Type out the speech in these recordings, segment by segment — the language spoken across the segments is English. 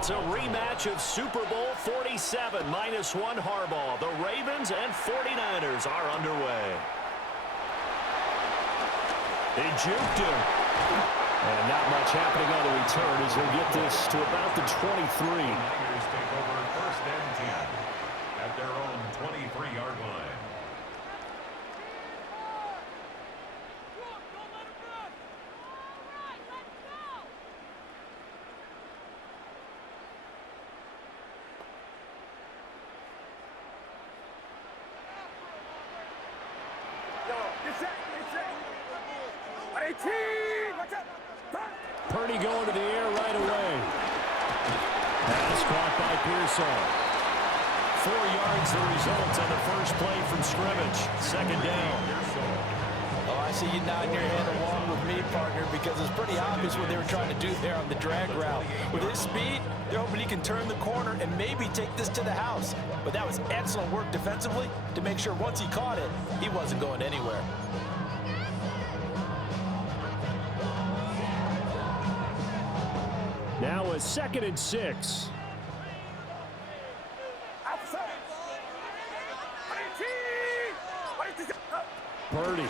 It's a rematch of Super Bowl 47, -1 Harbaugh. The Ravens and 49ers are underway. They juked him. And not much happening on the return as he'll get this to about the 23. Niners take over 1st and 10 at their own 23-yard line. Purdy going to the air right away. Pass caught by Pearsall. 4 yards the result on the first play from scrimmage. 2nd down. Oh, I see you nodding your head along with me, partner, because it's pretty obvious what they were trying to do there on the drag route. With his speed, they're hoping he can turn the corner and maybe take this to the house. But that was excellent work defensively to make sure once he caught it, he wasn't going anywhere. Now a 2nd and 6. Purdy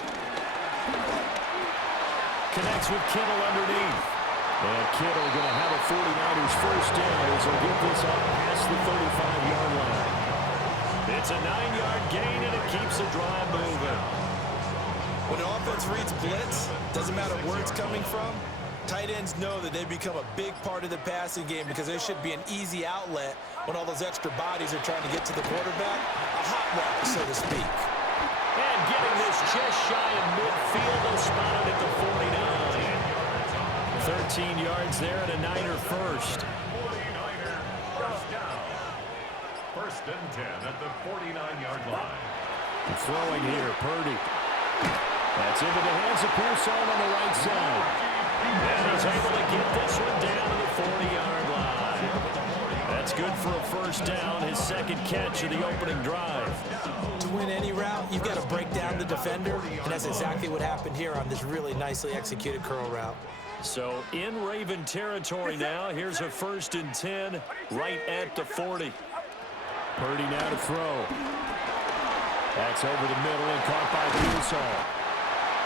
connects with Kittle underneath. And Kittle going to have a 49ers first down as he'll get this up past the 35-yard line. It's a 9-yard gain, and it keeps the drive moving. When an offense reads blitz, doesn't matter where it's coming from, tight ends know that they become a big part of the passing game because there should be an easy outlet when all those extra bodies are trying to get to the quarterback. A hot route, so to speak. And getting this just shy of midfield, they'll spot it at the 49. 13 yards there and a Niner first. 49er first down. 1st and 10 at the 49-yard line. Throwing here, Purdy. That's into the hands of Pearsall on the right side. And he's able to get this one down to the 40-yard line. That's good for a first down, his 2nd catch of the opening drive. To win any route, you've got to break down the defender, and that's exactly what happened here on this really nicely executed curl route. So in Raven territory now, here's a 1st and 10 right at the 40. Purdy now to throw. That's over the middle and caught by Pearsall.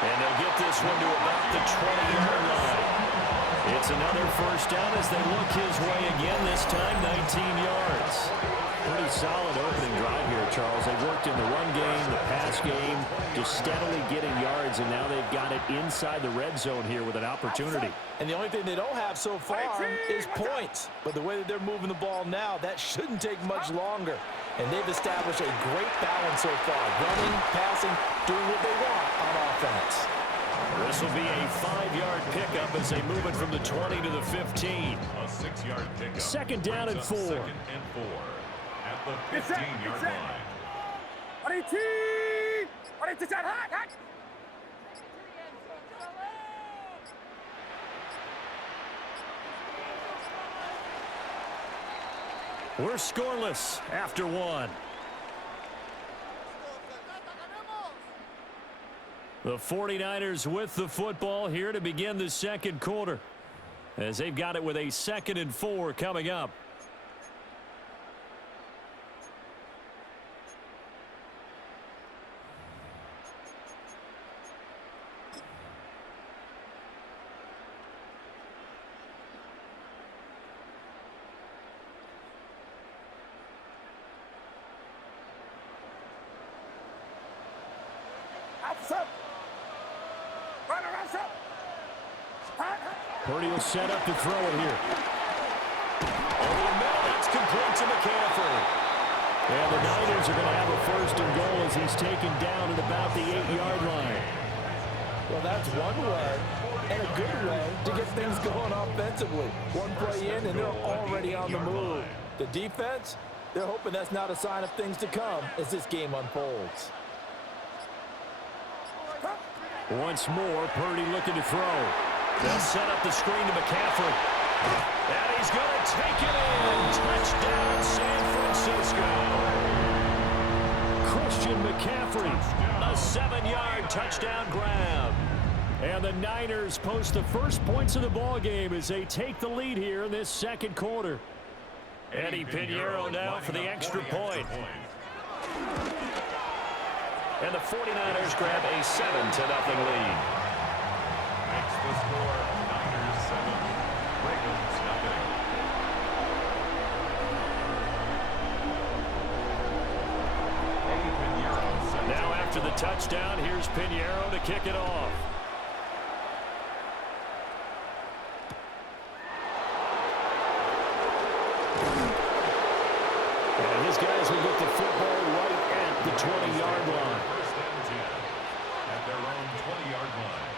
And they'll get this one to about the 20-yard line. It's another first down as they look his way again, this time 19 yards. Pretty solid opening drive here, Charles. They've worked in the run game, the pass game, just steadily getting yards, and now they've got it inside the red zone here with an opportunity. And the only thing they don't have so far is points. But the way that they're moving the ball now, that shouldn't take much longer. And they've established a great balance so far. Running, passing, doing what they want on offense. This will be a 5-yard pickup as they move it from the 20 to the 15. A 6-yard pickup. 2nd down and 4. 2nd and 4 at the 15-yard line. We're scoreless after 1. The 49ers with the football here to begin the 2nd quarter, as they've got it with a 2nd and 4 coming up. Purdy will set up to throw it here. Over the middle, that's complete to McCaffrey. And the Niners are going to have a 1st and goal as he's taken down at about the 8-yard line. Well, that's one way, and a good way, to get things going offensively. One play in, and they're already on the move. The defense, they're hoping that's not a sign of things to come as this game unfolds. Once more, Purdy looking to throw. They'll set up the screen to McCaffrey. And he's going to take it in. Touchdown, San Francisco. Christian McCaffrey, a 7-yard touchdown grab. And the Niners post the first points of the ball game as they take the lead here in this 2nd quarter. Eddie Pinheiro now for the extra point. And the 49ers grab a 7-0 lead. Makes the score Niners 7, Ravens nothing. Now after the touchdown, here's Pinheiro to kick it off. And his guys will get the football right at the 20-yard line. First and 10 at their own 20-yard line.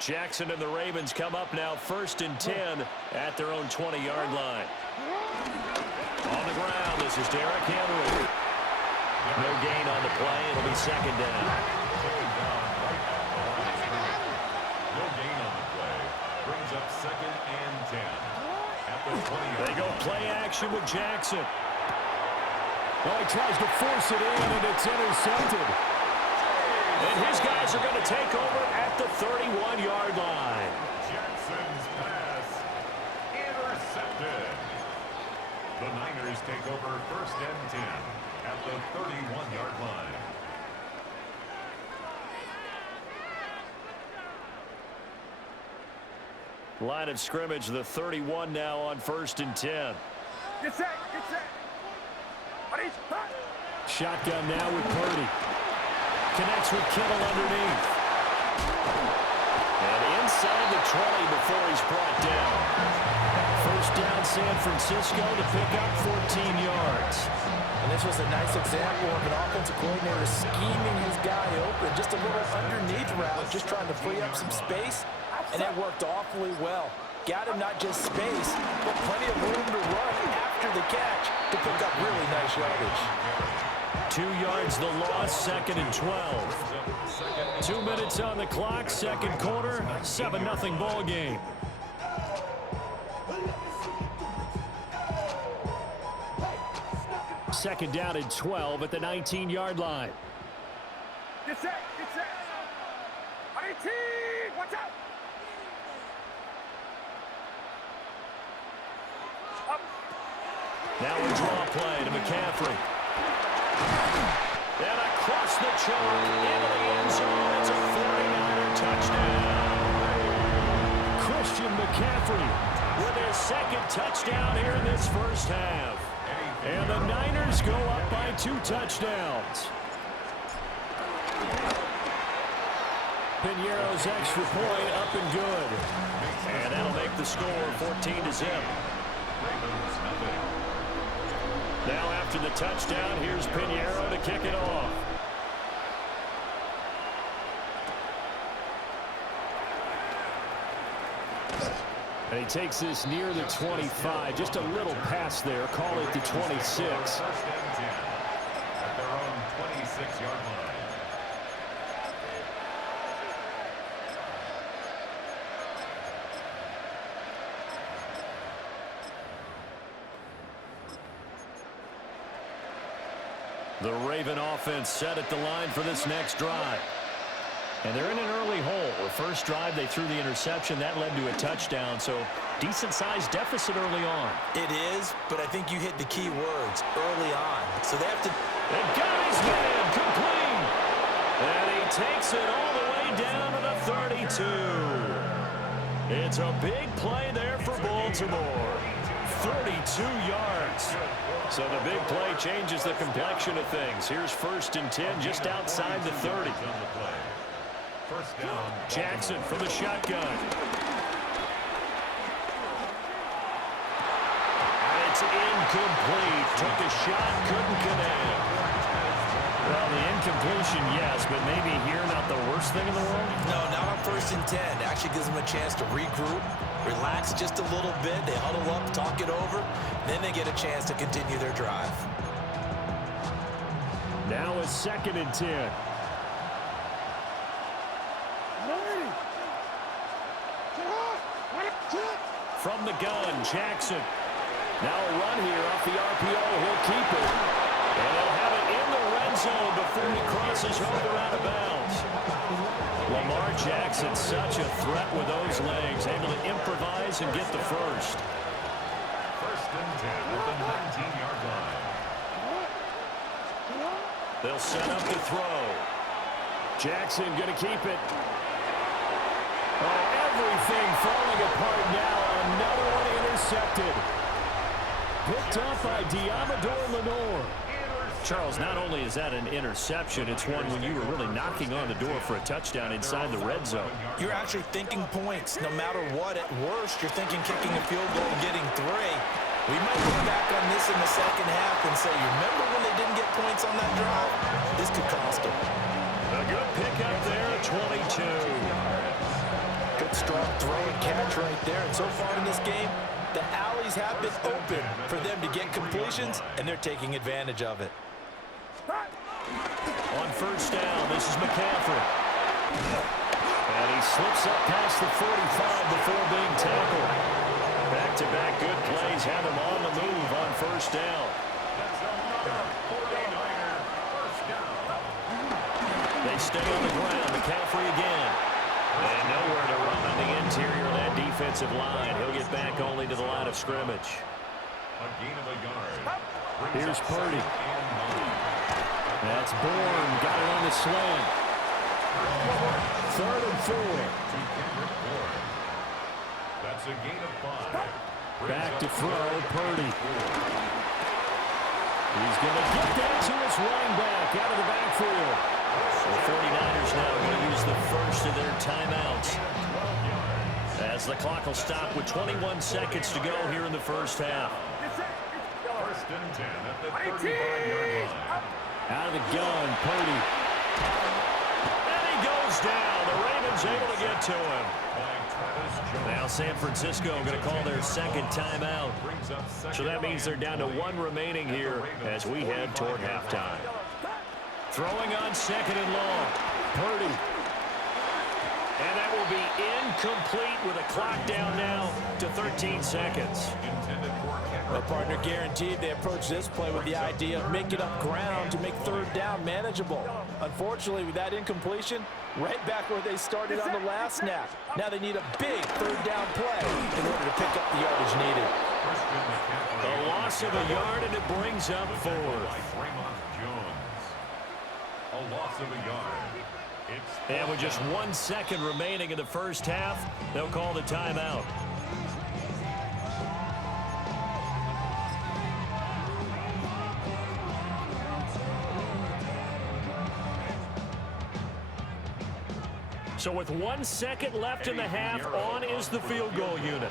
Jackson and the Ravens come up now first and 10 at their own 20-yard line. On the ground, this is Derrick Henry. No gain on the play. It'll be second down. No gain on the play. Brings up second and 10 at the 20. They go play action with Jackson. Well, he tries to force it in, and it's intercepted. And his guys are going to take over at the 31-yard line. Jackson's pass intercepted. The Niners take over first and 10 at the 31-yard line. Line of scrimmage, the 31 now on first and 10. Get set, get set. Shotgun now with Purdy. Connects with Kittle underneath. And inside the 20 before he's brought down. First down San Francisco to pick up 14 yards. And this was a nice example of an offensive coordinator scheming his guy open. Just a little underneath route, just trying to free up some space. And that worked awfully well. Got him not just space, but plenty of room to run after the catch to pick up really nice yardage. 2 yards the loss, second and 12. 2 minutes on the clock, second quarter, 7-0 ball game. Second down and 12 at the 19-yard line. Get set, get set. 18, watch out. Up. Now a draw play to McCaffrey. And across the chalk into the end zone. It's a 49er touchdown. Christian McCaffrey with his second touchdown here in this first half. And the Niners go up by 2 touchdowns. Pinheiro's extra point up and good. And that'll make the score 14-0. Now after the touchdown, here's Pinheiro to kick it off. And he takes this near the 25, just a little pass there, call it the 26. First and 10 at their own 26-yard line. The Raven offense set at the line for this next drive. And they're in an early hole. The first drive, they threw the interception. That led to a touchdown, so decent-sized deficit early on. It is, but I think you hit the key words, early on. So they have to... And guy's man, complete! And he takes it all the way down to the 32. It's a big play there for Baltimore. 32 yards. So the big play changes the complexion of things. Here's first and 10 just outside the 30. First down. Jackson from the shotgun. And it's incomplete. Took a shot, couldn't connect. Well, the incompletion, yes, but maybe here not the worst thing in the world? No, not on first and 10. Actually gives them a chance to regroup, relax just a little bit. They huddle up, talk it over. Then they get a chance to continue their drive. Now a second and 10. From the gun, Jackson. Now a run here off the RPO. He'll keep it. And he'll have it in the red zone before he crosses over out of bounds. Lamar Jackson, such a threat with those legs, able to improvise and get the first. First and 10 at the 19-yard line. They'll set up the throw. Jackson going to keep it. Oh, everything falling apart now. Another one intercepted. Picked up by Diamador Lenore. Charles, not only is that an interception, it's one when you were really knocking on the door for a touchdown inside the red zone. You're actually thinking points. No matter what, at worst, you're thinking kicking a field goal and getting 3. We might look back on this in the second half and say, you remember when they didn't get points on that drive? This could cost them. A good pickup there at 22. Good strong throw and catch right there. And so far in this game, the alleys have been open for them to get completions, and they're taking advantage of it. On first down, this is McCaffrey. And he slips up past the 45 before being tackled. Back-to-back good plays have him on the move on first down. They stay on the ground. McCaffrey again. And nowhere to run on the interior of that defensive line. He'll get back only to the line of scrimmage. A gain of a yard. Here's Purdy. That's Bourne. Got it on the slant. 3rd and 4. That's a gain of 5. Back to throw, Purdy. He's going to get that to his running back out of the backfield. The 49ers now going to use the first of their timeouts, as the clock will stop with 21 seconds to go here in the first half. First and 10 at the 35-yard line. Out of the gun, Purdy. And he goes down. The Ravens able to get to him. Now San Francisco going to call their second timeout. So that means they're down to 1 remaining here as we head toward halftime. Throwing on second and long. Purdy. And that will be incomplete with a clock down now to 13 seconds. Well, partner, guaranteed they approach this play with the idea of making up ground to make 3rd down manageable. Unfortunately, with that incompletion, right back where they started on the last snap. Now they need a big 3rd down play in order to pick up the yardage needed. A loss of a yard, and it brings up 4th. A loss of a yard. And with just 1 second remaining in the first half, they'll call the timeout. So with 1 second left in the half, on is the field goal unit.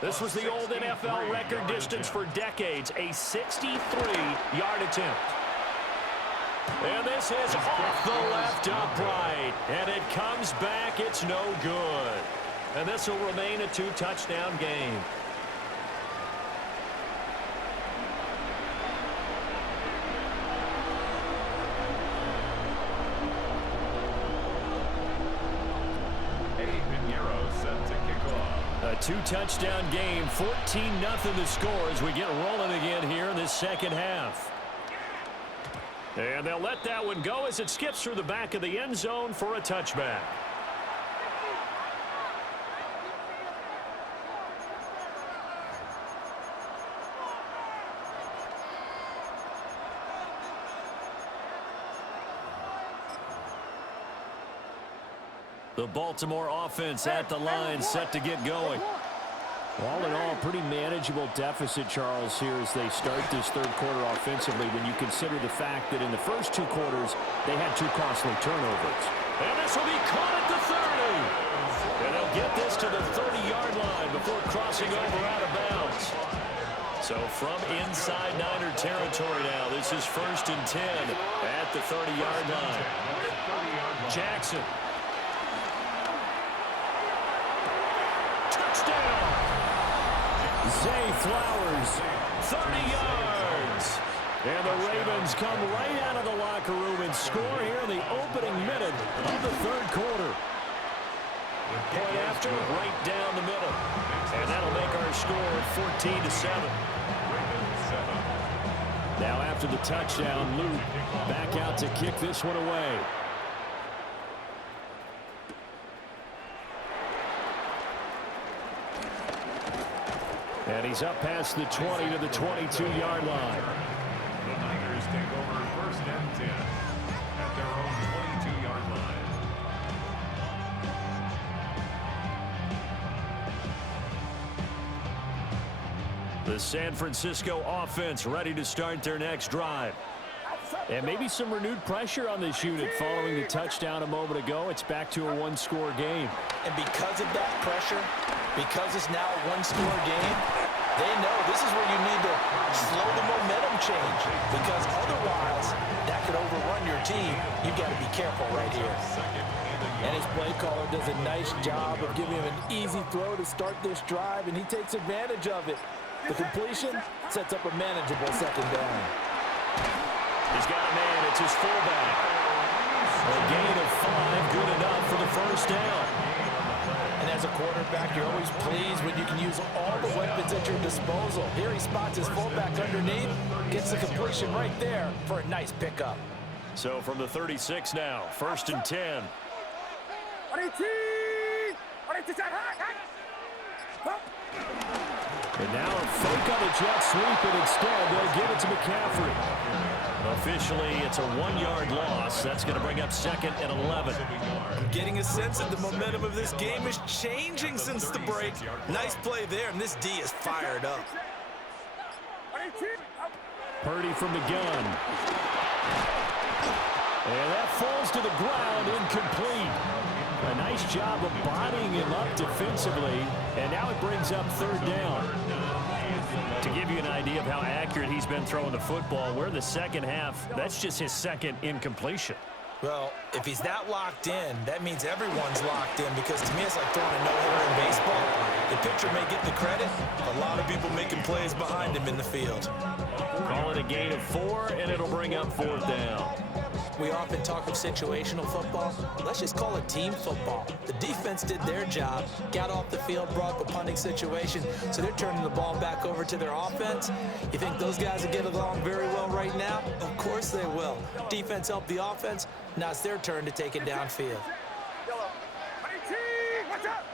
This was the old NFL record distance for decades, a 63-yard attempt. And this is off the left upright. And it comes back. It's no good. And this will remain a 2-touchdown game. A 2-touchdown game, 14-0 the score as we get rolling again here in this second half. And they'll let that one go as it skips through the back of the end zone for a touchback. The Baltimore offense at the line, set to get going. All in all, pretty manageable deficit, Charles, here as they start this 3rd quarter offensively when you consider the fact that in the first 2 quarters, they had 2 costly turnovers. And this will be caught at the 30. And they'll get this to the 30-yard line before crossing over out of bounds. So from inside Niner territory now, this is 1st and 10 at the 30-yard line. Jackson. Touchdown! Zay Flowers, 30 yards. And the Ravens come right out of the locker room and score here in the opening minute of the 3rd quarter. Point after, right down the middle. And that'll make our score 14-7. Now after the touchdown, Luke back out to kick this one away. And he's up past the 20 to the 22-yard line. The Niners take over 1st and 10 at their own 22-yard line. The San Francisco offense ready to start their next drive. And maybe some renewed pressure on this unit following the touchdown a moment ago. It's back to a one-score game. And because of that pressure, because it's now a one-score game, they know this is where you need to slow the momentum change, because otherwise that could overrun your team. You've got to be careful right here. And his play caller does a nice job of giving him an easy throw to start this drive, and he takes advantage of it. The completion sets up a manageable second down. He's got a man. It's his fullback. A gain of 5, good enough for the first down. And as a quarterback, you're always pleased when you can use all the weapons at your disposal. Here he spots his fullback underneath, gets the completion right there for a nice pickup. So from the 36 now, 1st and 10. And now a fake on the jet sweep, and instead they'll give it to McCaffrey. Officially, it's a 1-yard loss. That's going to bring up 2nd and 11. I'm getting a sense that the momentum of this game is changing since the break. Nice play there, and this D is fired up. Purdy from the gun. And that falls to the ground, incomplete. A nice job of bodying him up defensively, and now it brings up 3rd down. To give you an idea of how accurate he's been throwing the football, we're in the second half. That's just his 2nd incompletion. Well, if he's that locked in, that means everyone's locked in, because to me it's like throwing a no-hitter in baseball. The pitcher may get the credit, a lot of people making plays behind him in the field. Call it a gain of 4, and it'll bring up 4th down. We often talk of situational football. Let's just call it team football. The defense did their job, got off the field, brought up a punting situation, so they're turning the ball back over to their offense. You think those guys will get along very well right now? Of course they will. Defense helped the offense. Now it's their turn to take it downfield. Watch out!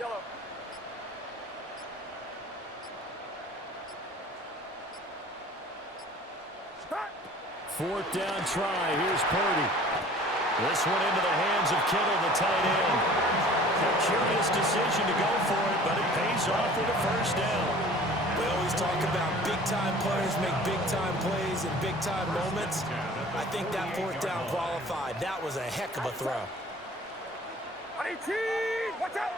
Yellow. 4th down try. Here's Purdy. This one into the hands of Kittle, the tight end. A curious decision to go for it, but it pays off with a 1st down. We always talk about big-time players make big-time plays in big-time moments. I think that 4th down qualified. That was a heck of a throw. Watch out!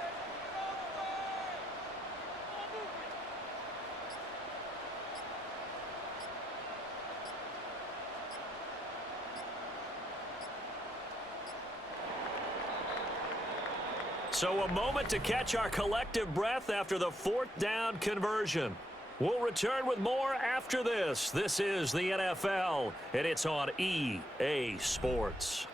So a moment to catch our collective breath after the 4th down conversion. We'll return with more after this. This is the NFL, and it's on EA Sports.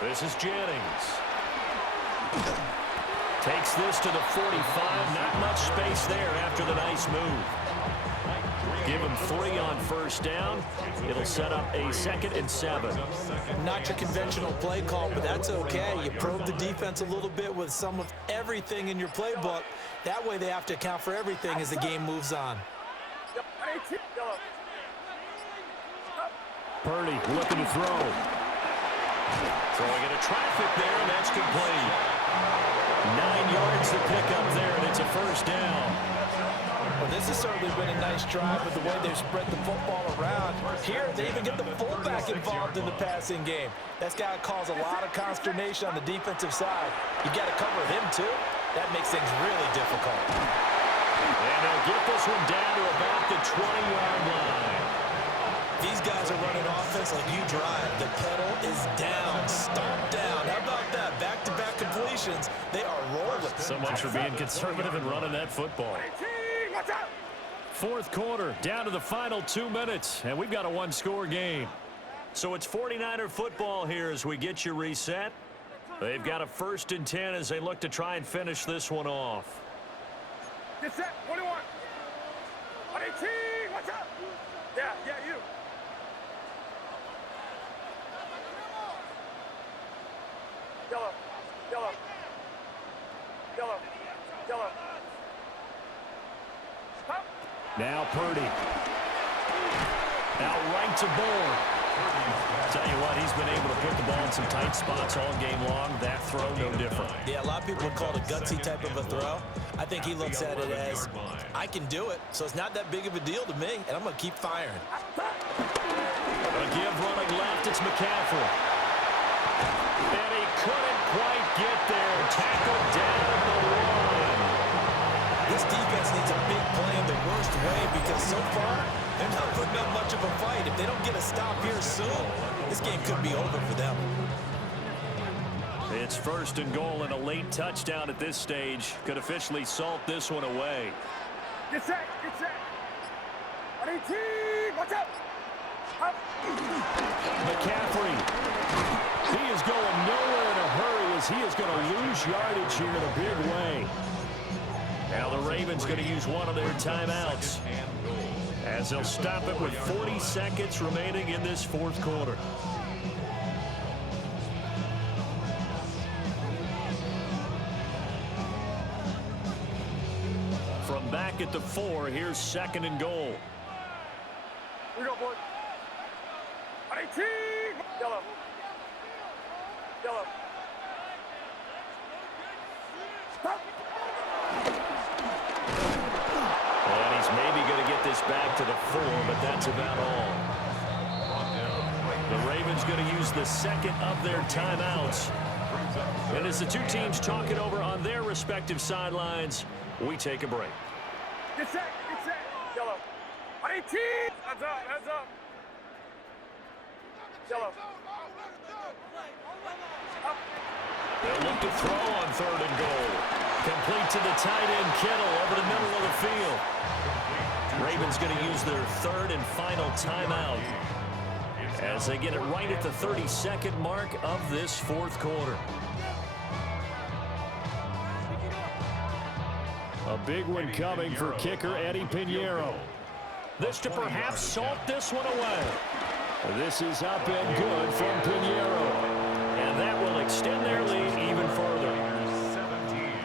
This is Jennings. Takes this to the 45. Not much space there after the nice move. Give him 3 on 1st down. It'll set up a 2nd and 7. Not your conventional play call, but that's okay. You probe the defense a little bit with some of everything in your playbook. That way they have to account for everything as the game moves on. Purdy looking to throw. Throwing into traffic there, and that's complete. 9 yards to pick up there, and it's a 1st down. Well, this has certainly been a nice drive with the way they've spread the football around. Here, they even get the fullback involved in the passing game. That's got to cause a lot of consternation on the defensive side. You got to cover him, too. That makes things really difficult. And they'll get this one down to about the 20-yard line. These guys are running offense like you drive. The pedal is down, stomp down. How about that? Back-to-back completions. They are So much for being conservative and running that football. Watch out! Fourth quarter, down to the final 2 minutes, and we've got a one-score game. So it's 49er football here as we get you reset. They've got a 1st and 10 as they look to try and finish this one off. Get set, 21. 18, watch out! Yeah, you. Yellow. Stop. Now Purdy. Outright to Bourne. Tell you what, he's been able to put the ball in some tight spots all game long. That throw, no different. Yeah, a lot of people would call it a gutsy type of a throw. I think he looks at it as, I can do it, so it's not that big of a deal to me, and I'm going to keep firing. A give running left, it's McCaffrey. And he couldn't quite get there. Tackled down at the line. This defense needs a big play in the worst way because so far, they're not putting up much of a fight. If they don't get a stop here soon, this game could be over for them. It's 1st and goal, and a late touchdown at this stage could officially salt this one away. Get set. 18, watch out! Up. McCaffrey. He is going nowhere in a hurry as he is going to lose yardage here in a big way. Now the Ravens going to use one of their timeouts as they'll stop it with 40 seconds remaining in this fourth quarter. From back at the 4, here's 2nd and goal. We go, boy. 18, yellow. Stop. And he's maybe going to get this back to the 4, but that's about all. The Ravens going to use the 2nd of their timeouts. And as the two teams talk it over on their respective sidelines, we take a break. Get set, yellow. 18, hands up. Yellow. Up. They'll look to throw on 3rd and goal. Complete to the tight end Kittle over the middle of the field. Ravens going to use their 3rd and final timeout as they get it right at the 32nd mark of this fourth quarter. A big one coming for kicker Eddie Pinheiro. This to perhaps salt this one away. This is up and good from Pinheiro. And that will extend their lead even further.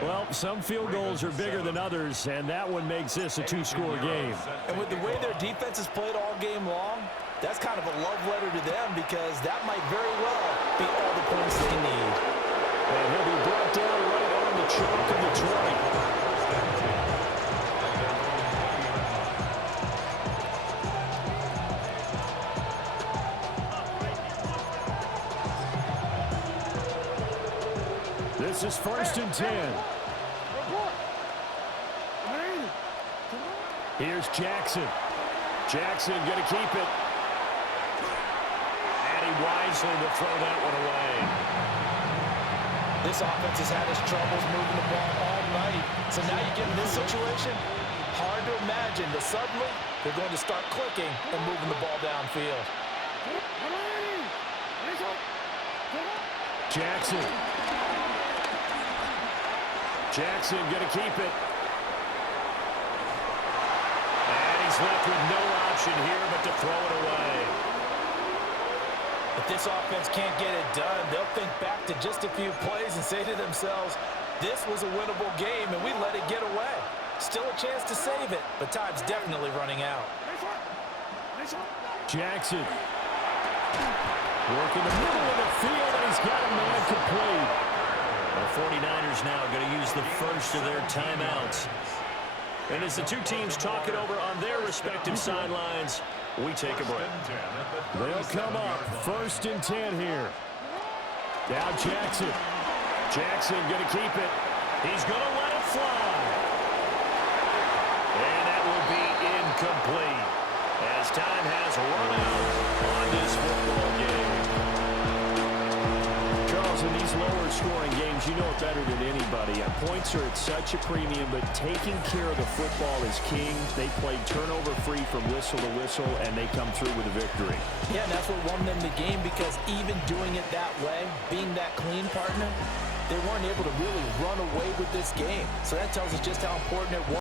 Well, some field goals are bigger than others, and that one makes this a 2-score game. And with the way their defense has played all game long, that's kind of a love letter to them because that might very well be all the points they need. And he'll be brought down right on the chalk of the 20. This is 1st and 10. Here's Jackson. Jackson going to keep it. And he wisely will throw that one away. This offense has had its troubles moving the ball all night. So now you get in this situation, hard to imagine that suddenly they're going to start clicking and moving the ball downfield. Jackson. Jackson going to keep it. And he's left with no option here but to throw it away. If this offense can't get it done, they'll think back to just a few plays and say to themselves, this was a winnable game and we let it get away. Still a chance to save it, but time's definitely running out. Jackson. Working the middle of the field, and he's got a man complete. The 49ers now going to use the 1st of their timeouts. And as the two teams talk it over on their respective sidelines, we take a break. They'll come up 1st and 10 here. Now Jackson. Jackson going to keep it. He's going to let it fly. And that will be incomplete as time has run out on this football game. Carl, Charles, in these lower scoring games, you know it better than anybody. Points are at such a premium, but taking care of the football is king. They played turnover-free from whistle to whistle, and they come through with a victory. Yeah, and that's what won them the game, because even doing it that way, being that clean, partner, they weren't able to really run away with this game. So that tells us just how important it was.